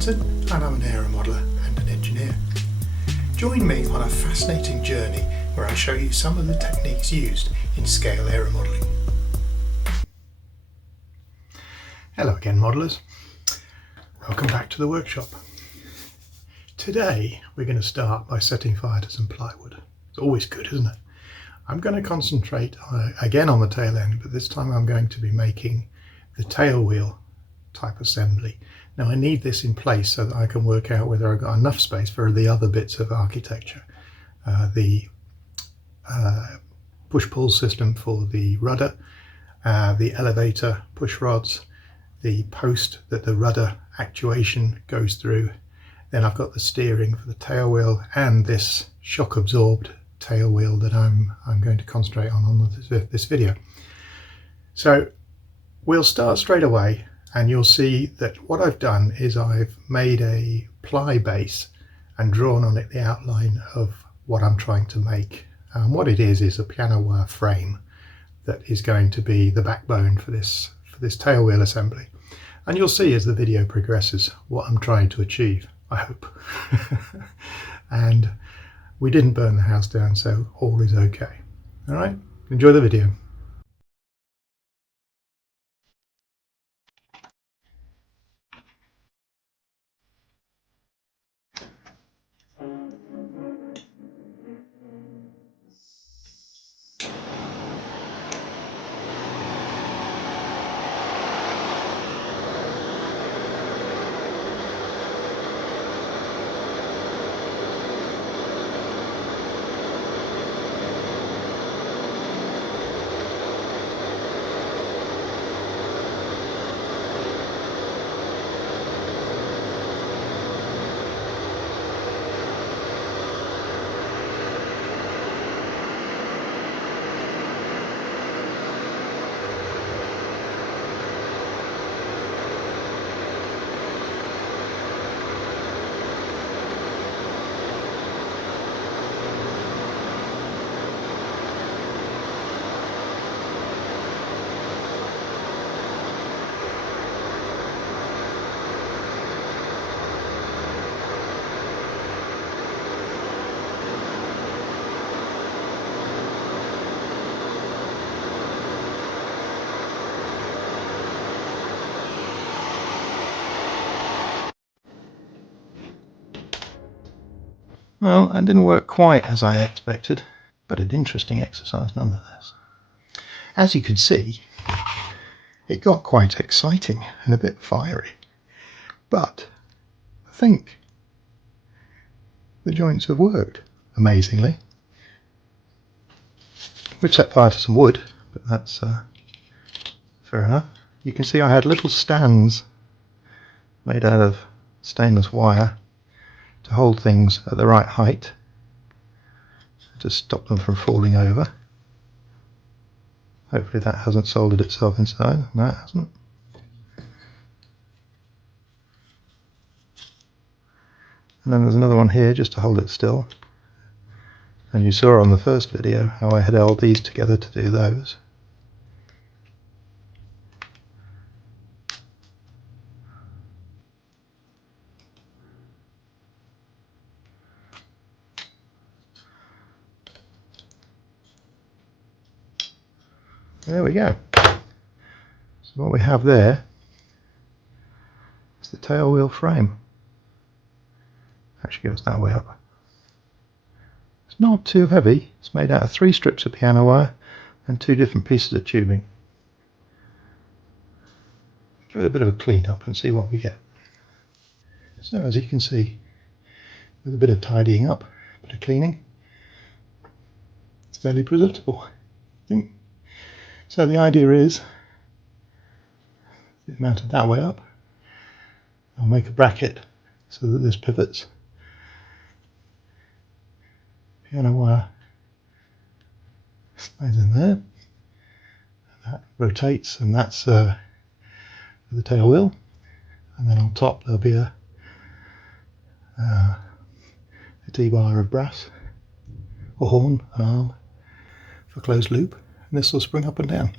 Pt7 and I'm an aeromodeller and an engineer. Join me on a fascinating journey where I show you some of the techniques used in scale aeromodelling. Hello again, modellers. Welcome back to the workshop. Today we're going to start by setting fire to some plywood. It's always good, isn't it? I'm going to concentrate again on the tail end, but this time I'm going to be making the tail wheel type assembly. Now I need this in place so that I can work out whether I've got enough space for the other bits of architecture. The push-pull system for the rudder, the elevator push rods, the post that the rudder actuation goes through. Then I've got the steering for the tail wheel and this shock absorbed tail wheel that I'm going to concentrate on this video. So we'll start straight away, and you'll see that what I've done is I've made a ply base and drawn on it the outline of what I'm trying to make. What it is a piano wire frame that is going to be the backbone for this tail wheel assembly. And you'll see as the video progresses what I'm trying to achieve, I hope. And we didn't burn the house down, so all is okay. All right, enjoy the video. Well, that didn't work quite as I expected, but an interesting exercise nonetheless. As you can see, it got quite exciting and a bit fiery, but I think the joints have worked, amazingly. We've set fire to some wood, but that's fair enough. You can see I had little stands made out of stainless wire to hold things at the right height to stop them from falling over. Hopefully that hasn't soldered itself inside. No, it hasn't. And then there's another one here just to hold it still. And you saw on the first video how I had held these together to do those. There we go. So what we have there is the tail wheel frame. Actually goes that way up. It's not too heavy. It's made out of 3 strips of piano wire and 2 different pieces of tubing. Give it a bit of a clean up and see what we get. So as you can see, with a bit of tidying up, a bit of cleaning, it's fairly presentable, I think. So the idea is, mount it that way up. I'll make a bracket so that this pivots. Piano wire stays in there. And that rotates, and that's the tail wheel. And then on top there'll be a T-bar of brass, or horn, an arm for closed loop, and this will spring up and down.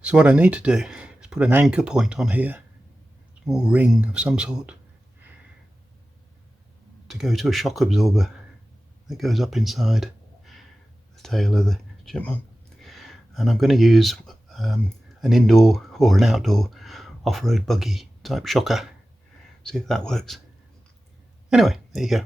So what I need to do is put an anchor point on here. small ring of some sort to go to a shock absorber that goes up inside the tail of the chipmunk. And I'm going to use an indoor or an outdoor off-road buggy type shocker. See if that works. Anyway, there you go.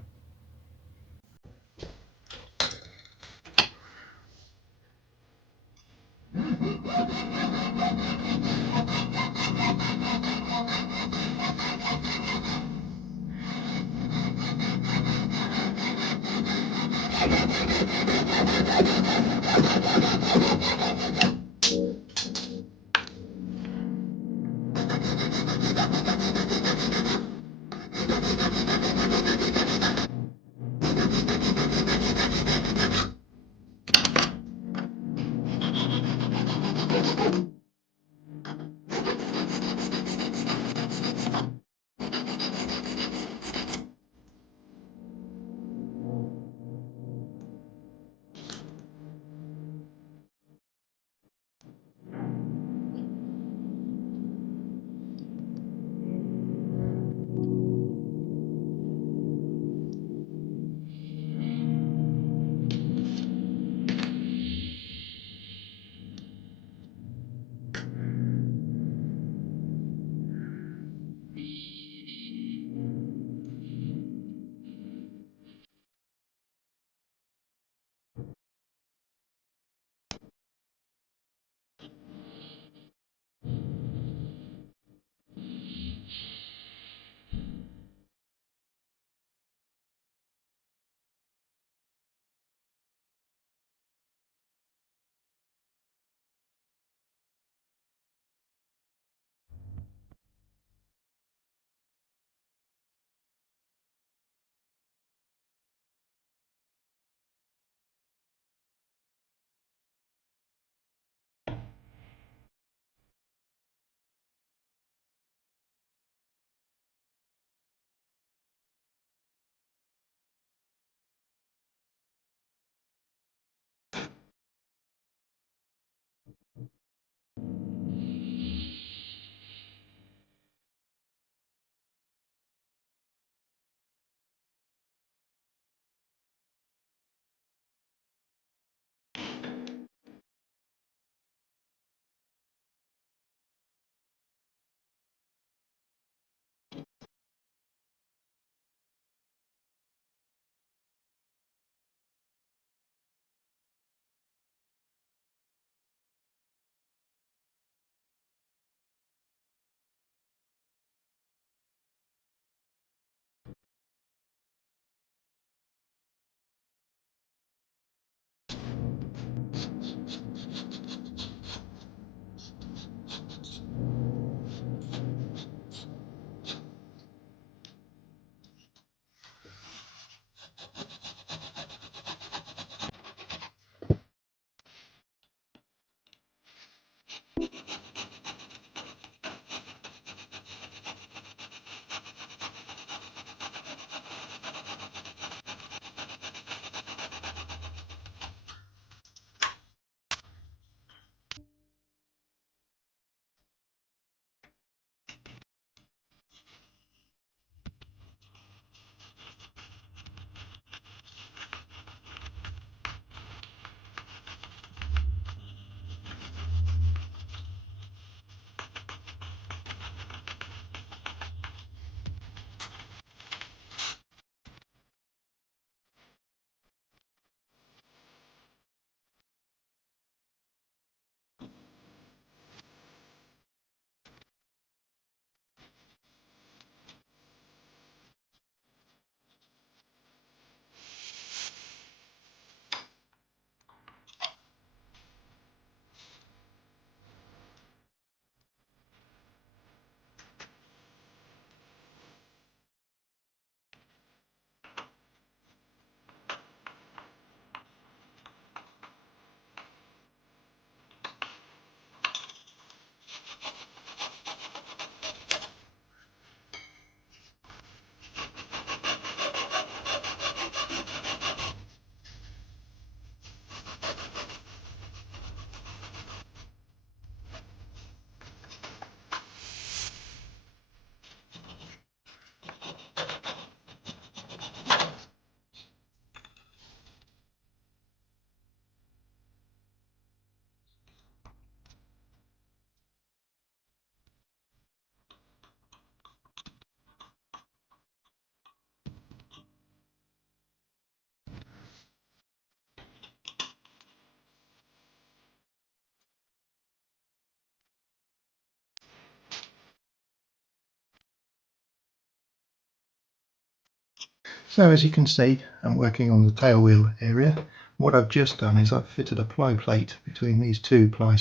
So as you can see, I'm working on the tail wheel area. What I've just done is I've fitted a ply plate between these two ply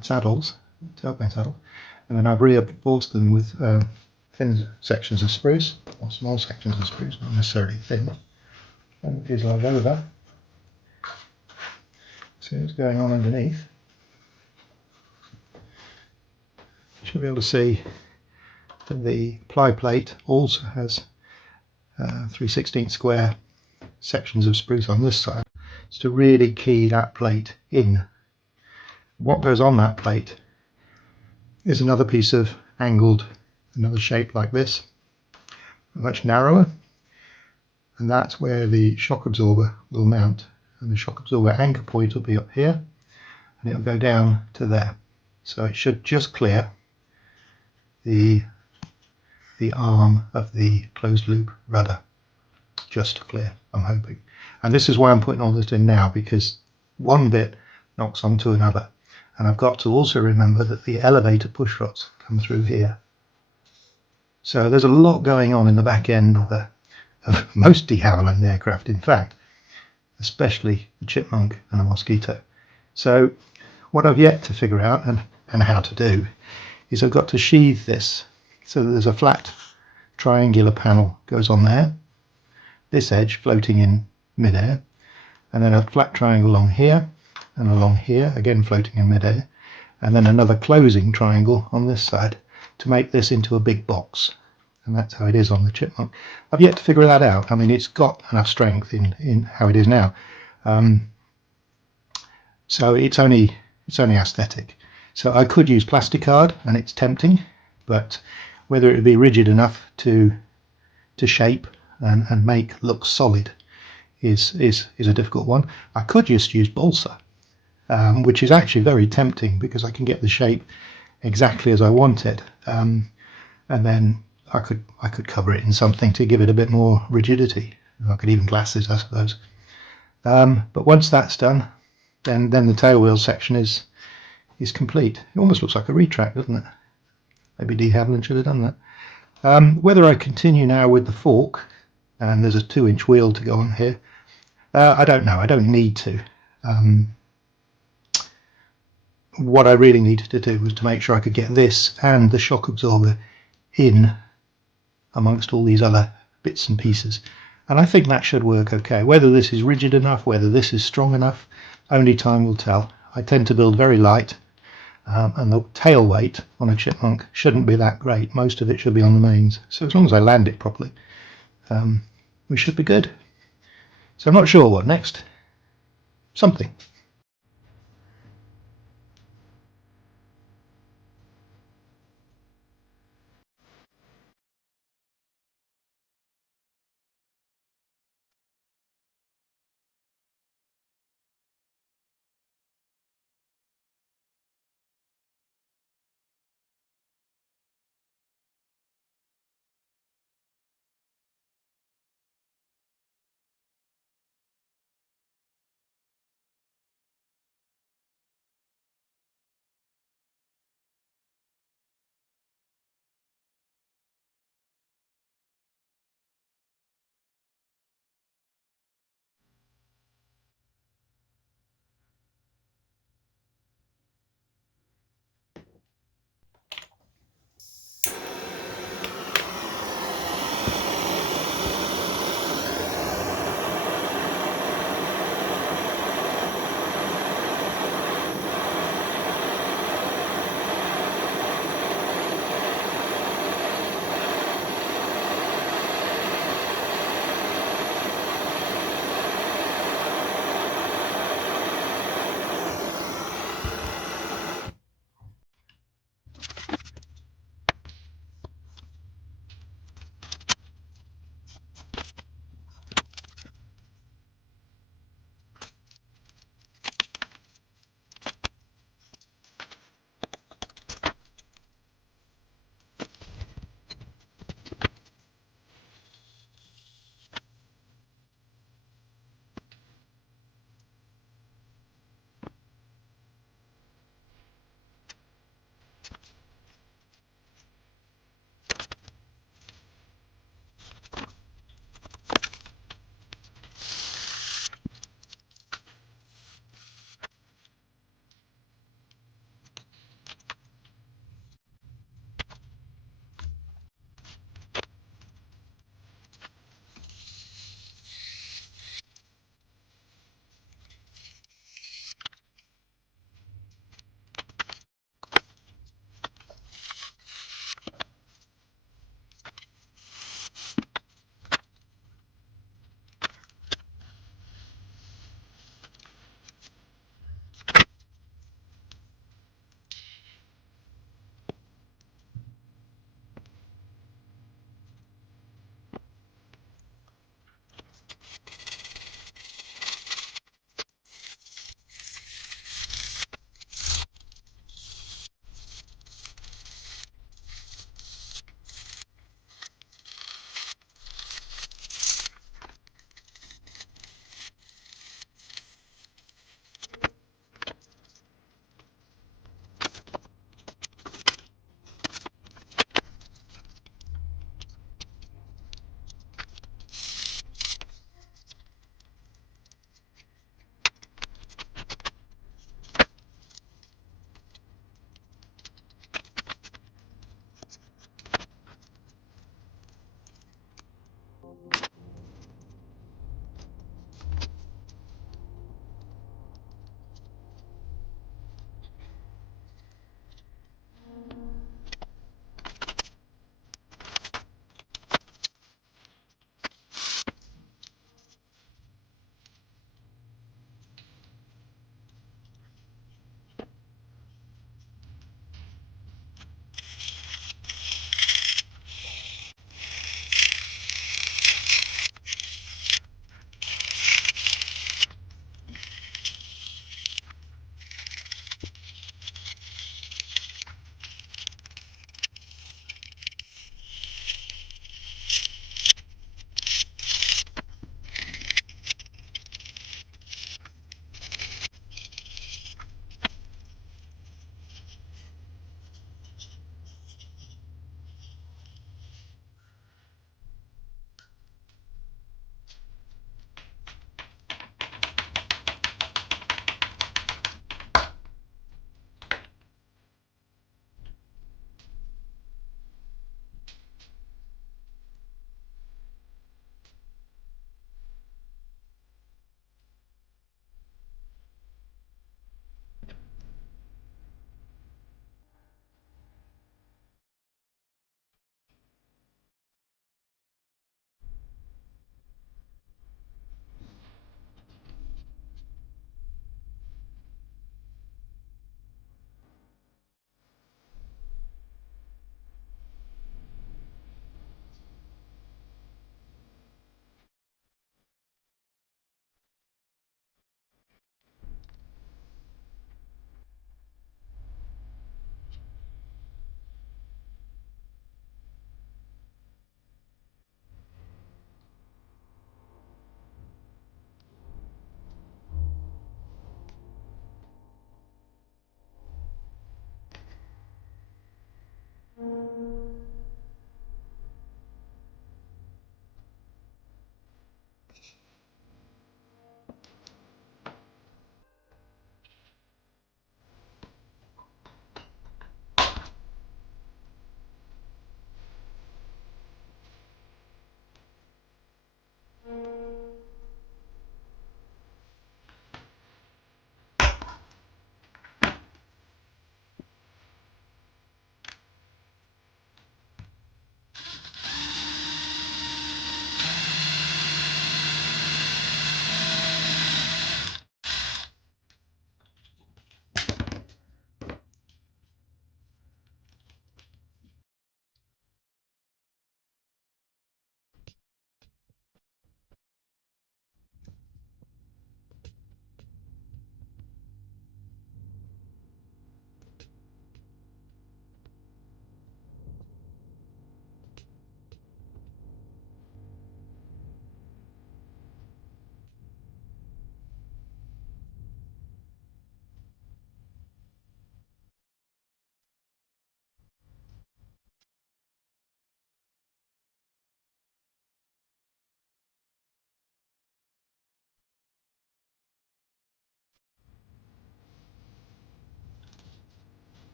saddles, tailbone saddle, and then I've reinforced them with thin sections of spruce, or small sections of spruce, not necessarily thin. And here's like over. See what's going on underneath. You should be able to see that the ply plate also has 3/16 square sections of spruce on this side. It's to really key that plate in. What goes on that plate is another piece of angled, another shape like this, much narrower, and that's where the shock absorber will mount, and the shock absorber anchor point will be up here and it'll go down to there, so it should just clear the arm of the closed loop rudder, just clear, I'm hoping. And this is why I'm putting all this in now, because one bit knocks onto another, and I've got to also remember that the elevator push rods come through here. So there's a lot going on in the back end of most de Havilland aircraft, in fact, especially the Chipmunk and the Mosquito. So what I've yet to figure out and how to do is I've got to sheathe this so that there's a flat triangular panel goes on there, this edge floating in midair, and then a flat triangle along here and along here, again floating in midair, and then another closing triangle on this side to make this into a big box. And that's how it is on the Chipmunk. I've yet to figure that out. I mean, it's got enough strength in how it is now, so it's only aesthetic. So I could use plasticard, and it's tempting, but whether it would be rigid enough to shape and make look solid is a difficult one. I could just use balsa, which is actually very tempting because I can get the shape exactly as I want it, and then I could cover it in something to give it a bit more rigidity. I could even glass it, I suppose. But once that's done, then the tail wheel section is complete. It almost looks like a retract, doesn't it? Maybe de Havilland should have done that. Whether I continue now with the fork, and there's a 2-inch wheel to go on here, I don't know. I don't need to. What I really needed to do was to make sure I could get this and the shock absorber in amongst all these other bits and pieces, and I think that should work okay. Whether this is rigid enough, whether this is strong enough, only time will tell. I tend to build very light, and the tail weight on a Chipmunk shouldn't be that great. Most of it should be on the mains, so as long as I land it properly, we should be good. So I'm not sure what next. Something.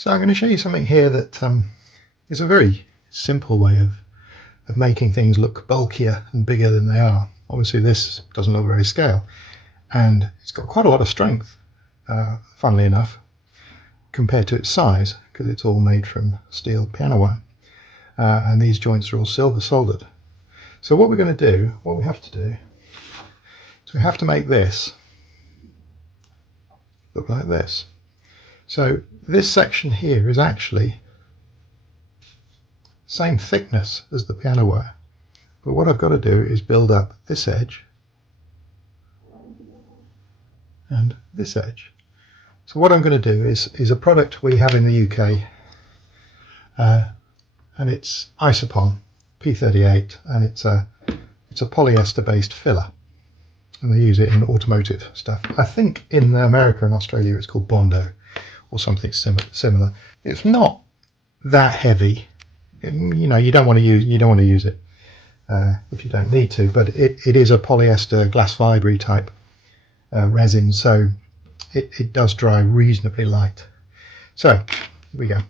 So I'm going to show you something here that is a very simple way of making things look bulkier and bigger than they are. Obviously this doesn't look very scale, and it's got quite a lot of strength, funnily enough, compared to its size, because it's all made from steel piano wire, and these joints are all silver soldered. So what we're going to do, what we have to do, is we have to make this look like this. So this section here is actually same thickness as the piano wire, but what I've got to do is build up this edge and this edge. So what I'm going to do is a product we have in the UK, and it's Isopon P38, and it's a polyester based filler, and they use it in automotive stuff. I think in America and Australia it's called Bondo or something similar. It's not that heavy. You know, you don't want to use it if you don't need to, but it is a polyester glass fibre type resin, so it does dry reasonably light. So here we go.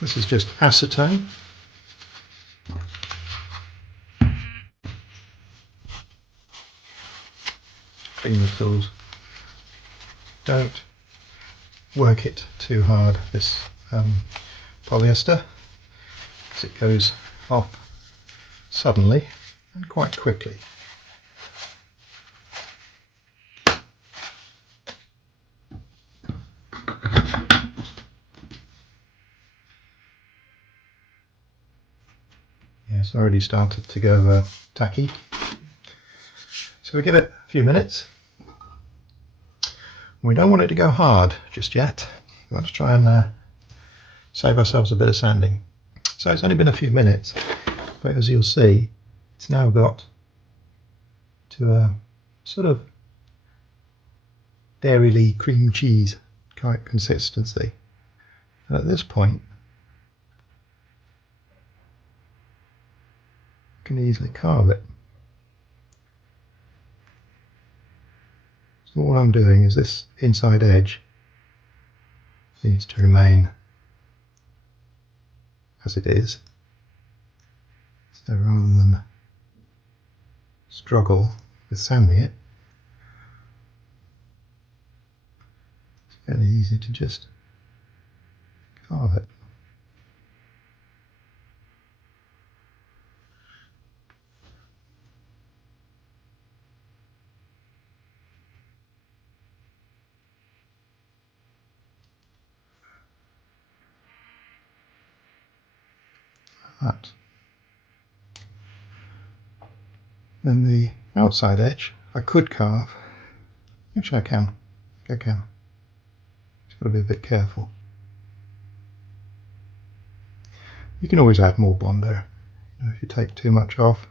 This is just acetone. Clean the tools. Don't work it too hard, this polyester, because it goes off suddenly and quite quickly. Yeah, it's already started to go tacky. So we give it a few minutes. We don't want it to go hard just yet. We want to try and save ourselves a bit of sanding. So it's only been a few minutes, but as you'll see, it's now got to a sort of dairy cream cheese kind of consistency. And at this point, you can easily carve it. So what I'm doing is this inside edge needs to remain as it is. So rather than struggle with sanding it, it's fairly easy to just carve it. that. Then the outside edge I could carve. Actually I can. Just got to be a bit careful. You can always add more Bondo. If you take too much off,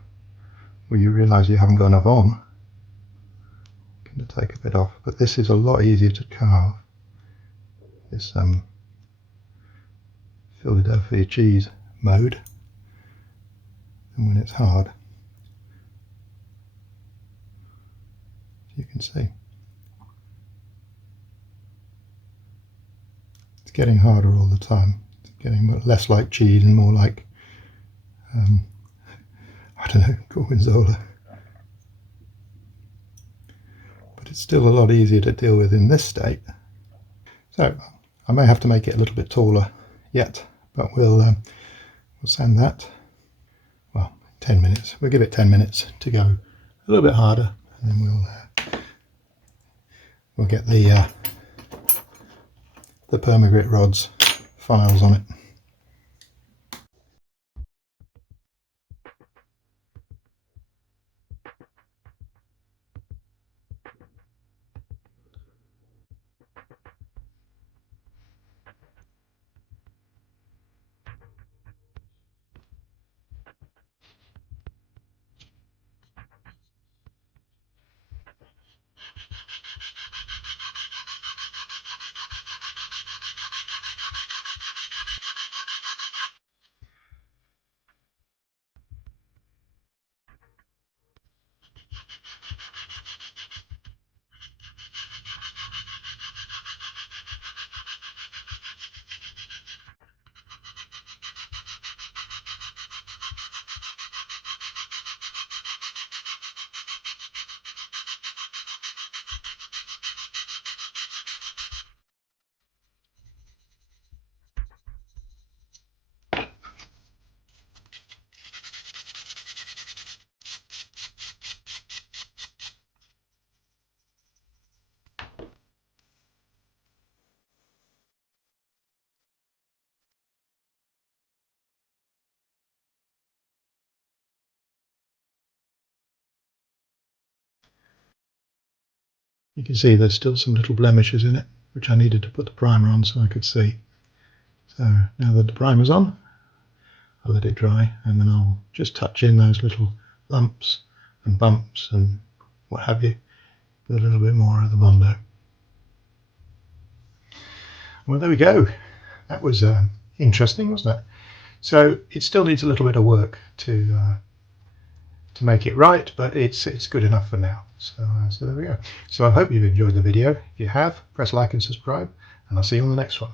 or you realise you haven't got enough on, you can take a bit off. But this is a lot easier to carve. This Philadelphia cheese mode than when it's hard. As you can see, it's getting harder all the time. It's getting less like cheese and more like I don't know, Gorgonzola. But it's still a lot easier to deal with in this state. So I may have to make it a little bit taller yet, but we'll sand that. Well, 10 minutes. We'll give it 10 minutes to go a little bit harder, and then we'll get the Permagrit rods files on it. You can see there's still some little blemishes in it, which I needed to put the primer on so I could see. So now that the primer's on, I'll let it dry, and then I'll just touch in those little lumps and bumps and what have you with a little bit more of the Bondo. Well, there we go. That was interesting, wasn't it? So it still needs a little bit of work to make it right, but it's good enough for now. So there we go. So I hope you've enjoyed the video. If you have, press like and subscribe, and I'll see you on the next one.